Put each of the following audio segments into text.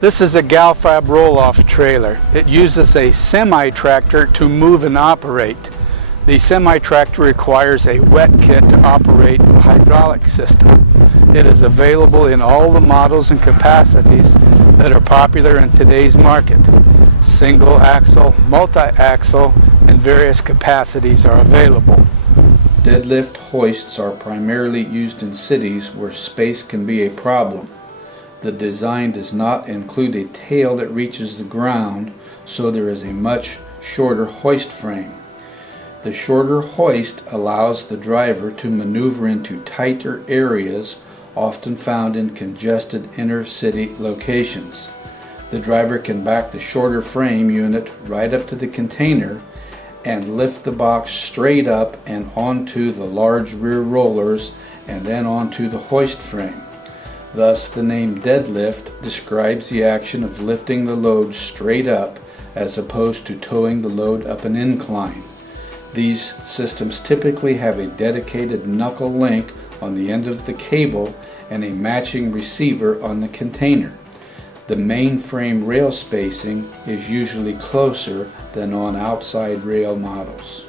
This is a GalFab Rolloff trailer. It uses a semi-tractor to move and operate. The semi-tractor requires a wet kit to operate the hydraulic system. It is available in all the models and capacities that are popular in today's market. Single axle, multi-axle, and various capacities are available. Deadlift hoists are primarily used in cities where space can be a problem. The design does not include a tail that reaches the ground, so there is a much shorter hoist frame. The shorter hoist allows the driver to maneuver into tighter areas often found in congested inner city locations. The driver can back the shorter frame unit right up to the container and lift the box straight up and onto the large rear rollers and then onto the hoist frame. Thus, the name Deadlift describes the action of lifting the load straight up as opposed to towing the load up an incline. These systems typically have a dedicated knuckle link on the end of the cable and a matching receiver on the container. The main frame rail spacing is usually closer than on outside rail models.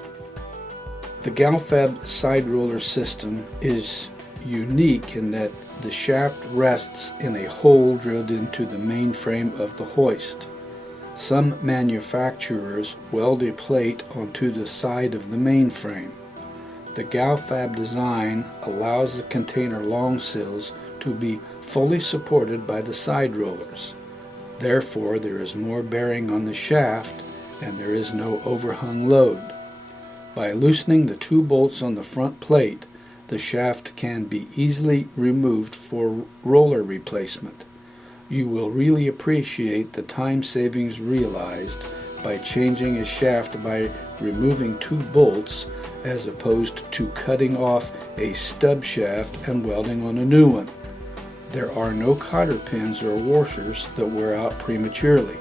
The GalFab side roller system is unique in that the shaft rests in a hole drilled into the main frame of the hoist. Some manufacturers weld a plate onto the side of the main frame. The GalFab design allows the container long sills to be fully supported by the side rollers. Therefore, there is more bearing on the shaft and there is no overhung load. By loosening the two bolts on the front plate, the shaft can be easily removed for roller replacement. You will really appreciate the time savings realized by changing a shaft by removing two bolts as opposed to cutting off a stub shaft and welding on a new one. There are no cotter pins or washers that wear out prematurely.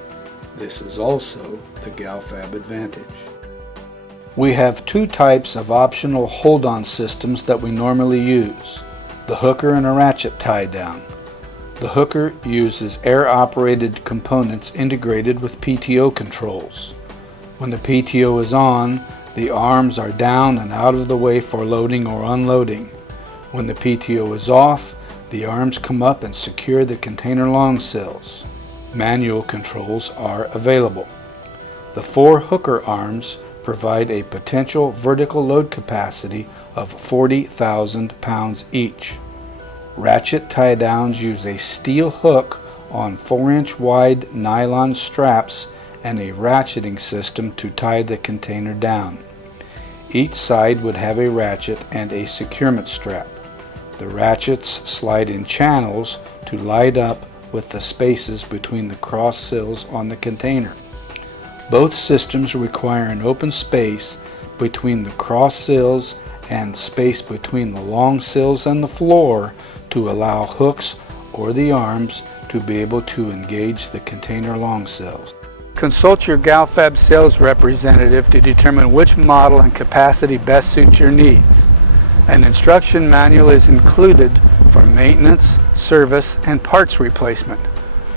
This is also the GalFab advantage. We have two types of optional hold-on systems that we normally use, the hooker and a ratchet tie-down. The hooker uses air-operated components integrated with PTO controls. When the PTO is on, the arms are down and out of the way for loading or unloading. When the PTO is off, the arms come up and secure the container long sills. Manual controls are available. The four hooker arms provide a potential vertical load capacity of 40,000 pounds each. Ratchet tie-downs use a steel hook on 4-inch wide nylon straps and a ratcheting system to tie the container down. Each side would have a ratchet and a securement strap. The ratchets slide in channels to light up with the spaces between the cross sills on the container. Both systems require an open space between the cross sills and space between the long sills and the floor to allow hooks or the arms to be able to engage the container long sills. Consult your GalFab sales representative to determine which model and capacity best suits your needs. An instruction manual is included for maintenance, service, and parts replacement.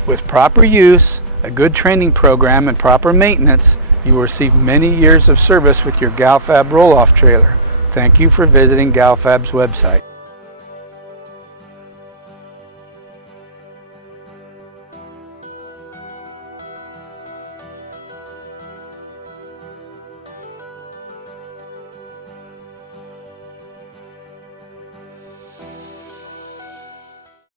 With proper use, a good training program, and proper maintenance, you will receive many years of service with your GalFab Rolloff trailer. Thank you for visiting GalFab's website.